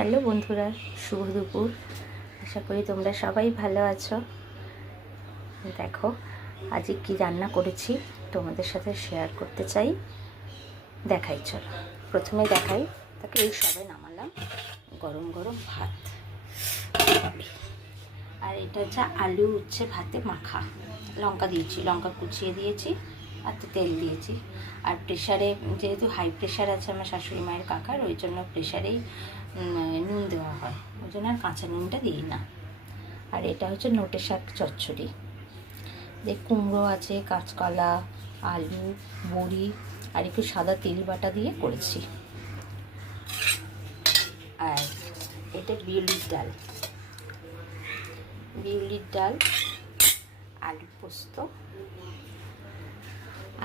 Hello বন্ধুরা, শুভ দুপুর। আশা করি তোমরা সবাই ভালো আছো। দেখো আজকে কি রান্না করেছি তোমাদের সাথে শেয়ার করতে চাই। দেখাই চলো। প্রথমে দেখাই, তাকে এই সবে নামালাম গরম গরম ভাত, আর এটা হচ্ছে আলু উচ্ছে ভাতে মাখা। লঙ্কা দিয়েছি, লঙ্কা কুচিয়ে দিয়েছি, আর তেল দিয়েছি। আর প্রেশারে, যেহেতু হাই প্রেশার আছে আমার শাশুড়ি মায়ের কাকার, ওই জন্য প্রেশারেই নুন দেওয়া হয়, ওই জন্য আর কাঁচা নুনটা দিই না। আর এটা হচ্ছে নোটে শাক চচ্চড়ি, যে কুমড়ো আছে, কাঁচকলা, আলু, বড়ি আর একটু সাদা তেল বাটা দিয়ে করেছি। আর এটা বিউলির ডাল, আলু পোস্ত,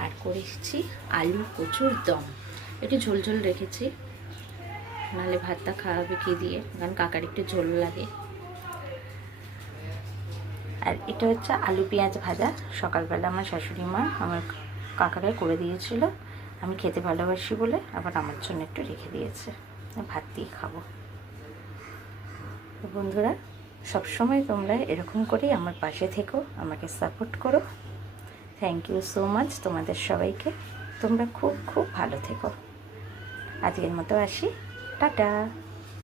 আর করেছি আলু কচুর দম। একটু ঝোল ঝোল রেখেছি, নাহলে ভাতটা খাওয়াবে কি দিয়ে, কারণ কাকার একটু ঝোল লাগে। আর এটা হচ্ছে আলু পেঁয়াজ ভাজা। সকালবেলা আমার শাশুড়ি মা আমার কাকারাই করে দিয়েছিল, আমি খেতে ভালোবাসি বলে আবার আমার জন্য একটু রেখে দিয়েছে, ভাত দিয়ে খাবো। বন্ধুরা, সবসময় তোমরা এরকম করেই আমার পাশে থেকো, আমাকে সাপোর্ট করো। থ্যাংক ইউ সো মাচ তোমাদের সবাইকে। তোমরা খুব খুব ভালো থেকো। আজকের মতো আসি, টাটা।